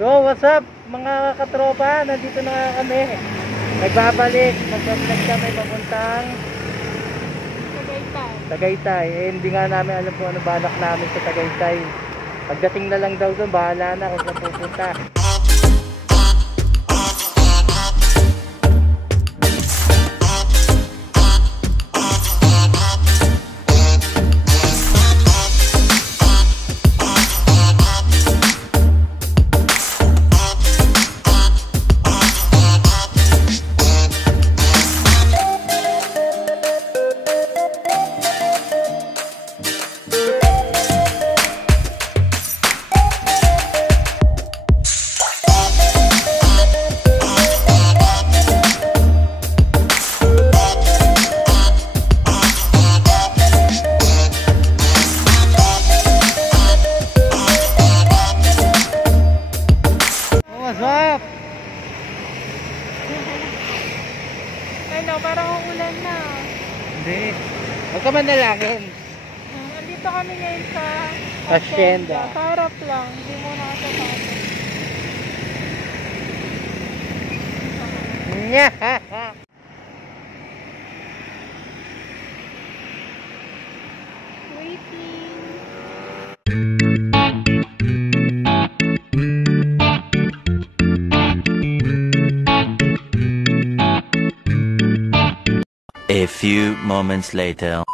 So what's up mga katropa, nandito na nga kami. Nagbabalik, magbablog kami papuntang Tagaytay. Eh, hindi nga namin alam kung ano balak namin sa Tagaytay. Pagdating na lang daw doon, bahala na kung saan pupunta. Ano, parang uulan na. Hindi. Huwag ka manalangin. Nandito kami ngayon sa Hacienda. Sa harap lang. Hindi mo nakasasama. Waiting. A few moments later.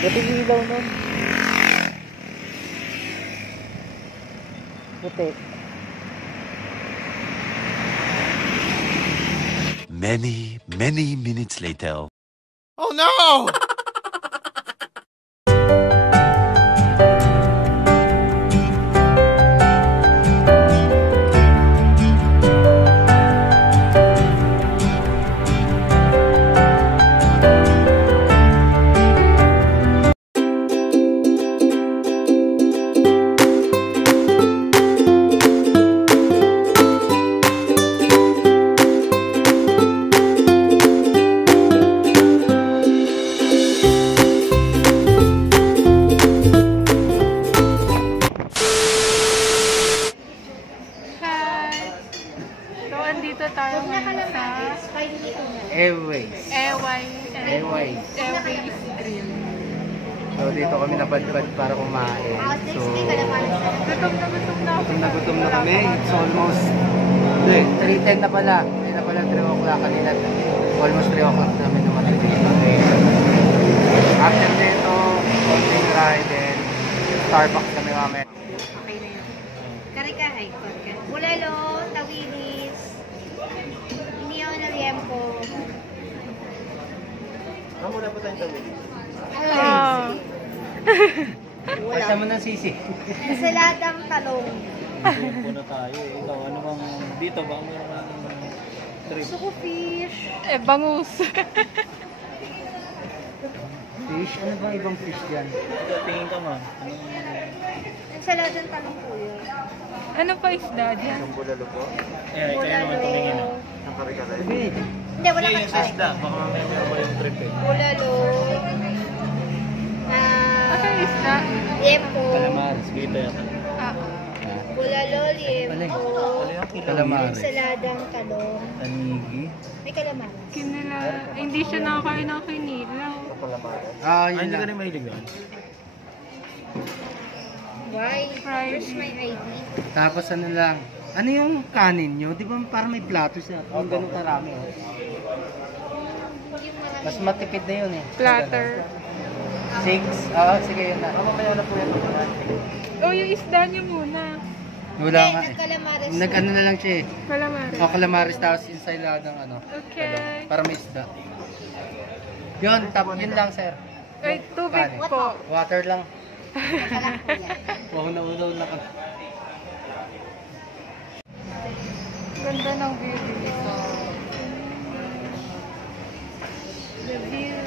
Puti ilaw nun. Puti. Many minutes later. Oh no! Dito tayo ngayon sa Airways. Airways Grill. So dito kami napadpad para kumain. So gutom na kami. It's almost 3:10 na pala. Hindi na pala 3 o'clock kanina. Almost 3 o'clock namin naman dito. After dito, something ride and Starbucks kami mamaya. Okay na yun. Karikahay. Bulalo, tawilis, iniyaw na liempo. Muna po tayong tawilis. Wala mo ng sisi. Saladang talong. Liempo na tayo. Ikaw, ano bang dito ba? Meron trip? Gusto ko fish. Bangus. Fish? Ano bang ibang fish dyan? Tingin ka man. Saladang talong po yun. Ano pa isda dyan? Yung bulalo po? Eh, ikaw naman tumingin na. Ang karikala. Hindi, wala Yung ka isda. Baka mamaya meron pa yung trip eh. Bulalo. Ano isda? Liempo. Calamares. Dito yan. Bulalo, liempo. Calamares. Saladang talong. Tanigi. May calamares. Kinila. Hindi siya nakakain ng kinilaw. Ah, Ay, yun hindi ka lang. rin mahilig doon? Why? Fried. Where's my ID? Tapos ano lang. Ano yung kanin nyo? Di ba parang may plato siya? Yung ganun karami. Oh. Yung mga Mas matipid na yun eh. Platter. 6? Sige yun na. Mamaya na po yan. Oh, yung isda niyo muna. Wala nga eh. nagkalamares. Nag-ano na lang siya eh. Calamari. O calamares tapos ensaladang ano. Okay. Para may isda. Yun, yun lang sir. Ay, tubig Kanin. po. Water lang. Masarap po yan. Unaw na kami. Ganda ng view dito. The view.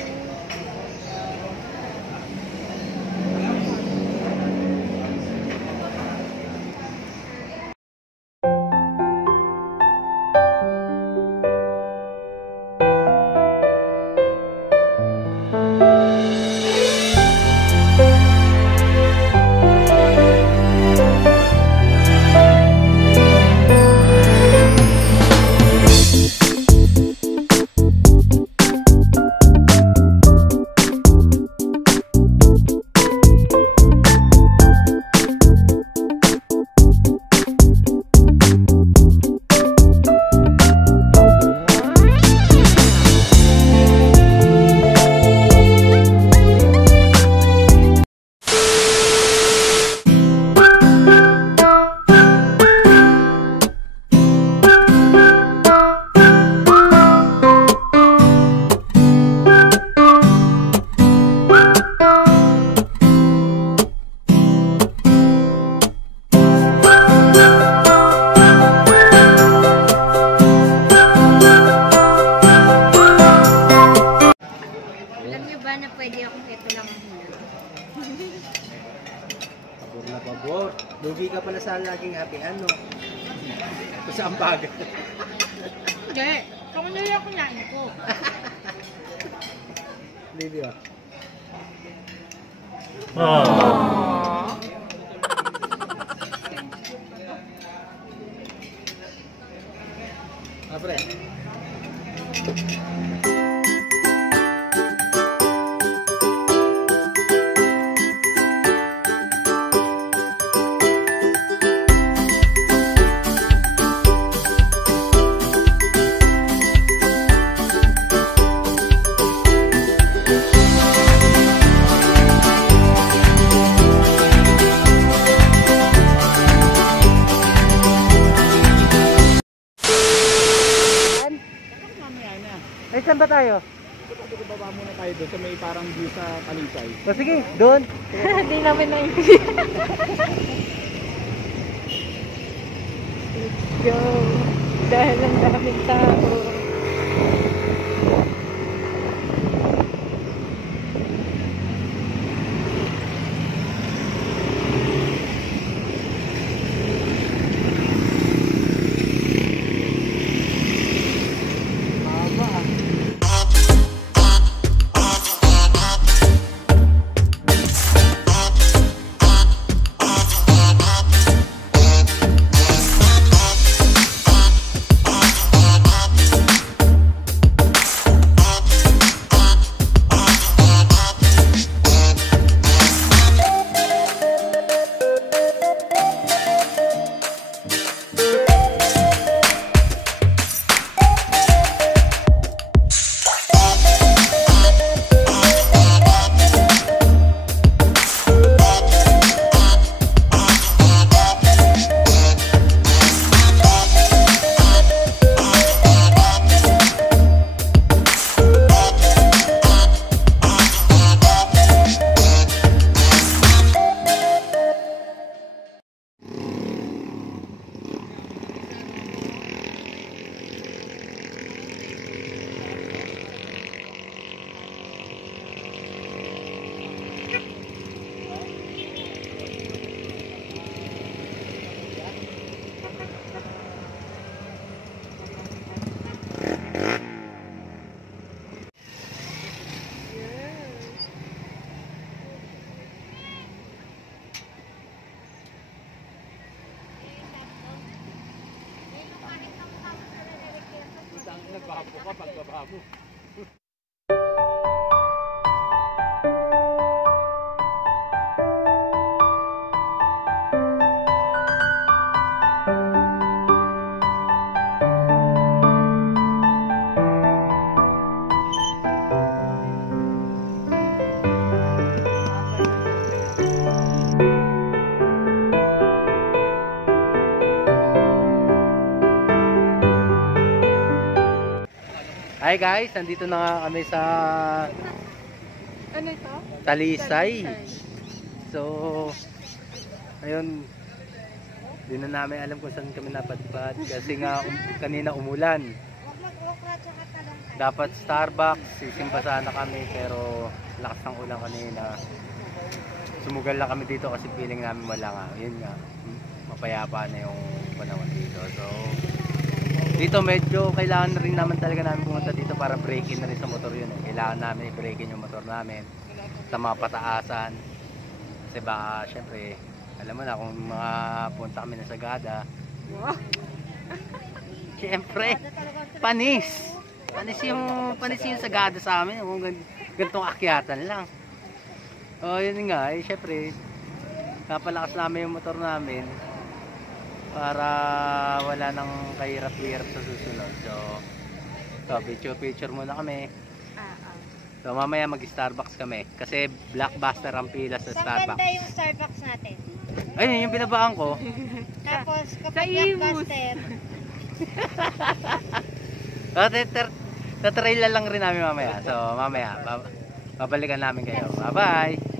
Lugi ka pala sa laging happy, ano? Kung saan bagay. Hindi. Kung ano yung kunain ko. Baby, ah. Ah, pre. Ay, saan ba tayo? Baba muna tayo doon sa may parang view sa Talisay. O sige, doon. Hindi namin na Let's go. Dahil ang daming tao. Nagbabo ka, pagbababo. Hi guys, nandito na nga kami sa Ano ito? Talisay. So, ayun, di na namin alam kung saan kami napadpad kasi nga kanina umulan. Dapat Starbucks, sisimba sana kami pero lakas ng ulan kanina. Sumugal lang kami dito kasi feeling namin wala nga. Yun nga, mapayapa na yung panahon dito. So, dito medyo kailangan rin naman talaga namin pumunta dito para break-in na rin sa motor yun. Kailangan namin i-break-in yung motor namin sa mga pataasan. Kasi baka syempre, alam mo na kung mga punta kami na Sagada. Syempre, panis. Panis yung Sagada sa amin. Kung ganitong akyatan lang. O yun nga, syempre, napalakas namin yung motor namin para wala nang kahirap-hirap sa susunod. So picture muna kami. So mamaya mag-Starbucks kami kasi blockbuster ang pila sa Starbucks. Saan ganda yung Starbucks natin? Ayun yung binabaan ko. Tapos kapag blockbuster, tatrail lang rin namin mamaya. So mamaya babalikan namin kayo. Bye-bye!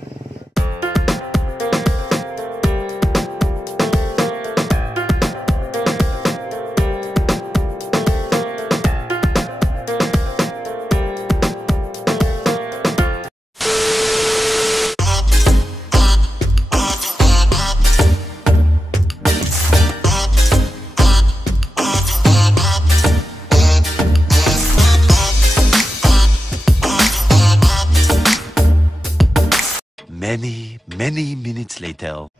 later.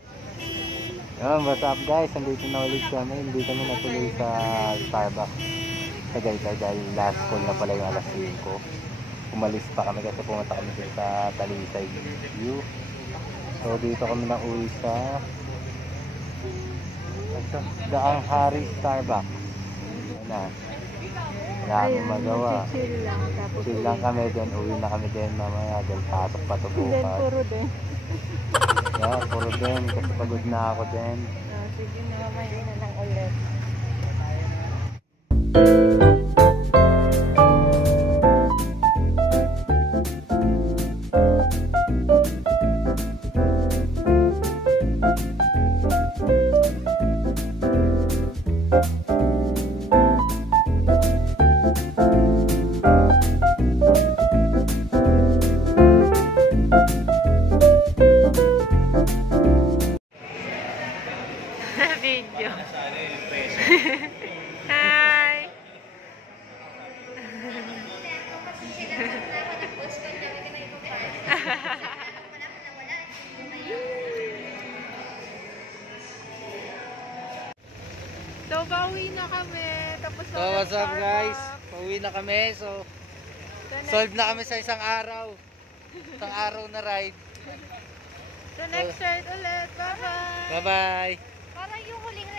Yun, what's up guys? Andito na ulit kami. Hindi kami natuloy sa Starbucks. Tagaytay dahil last call na pala yung alas 5. Umalis pa kami kasi pumunta kami dito sa Talisay View. So dito kami na uwi sa Daang Hari Starbucks. Yan na. Wala kami magawa. chill lang. Tapos Chill lang kami din. Uwi na kami din mamaya dahil pasok pa ito then bukas. puro din. Yeah, puro din. Kasi pagod na ako din. Sige na, mamaya na lang ulit. Video. Hi! So, bawi na kami. Tapos So what's up guys? Pauwi na kami. So solve na kami sa isang araw. Isang araw na ride. So, next ride ulit. Bye-bye! Bye bye. Parang yung huling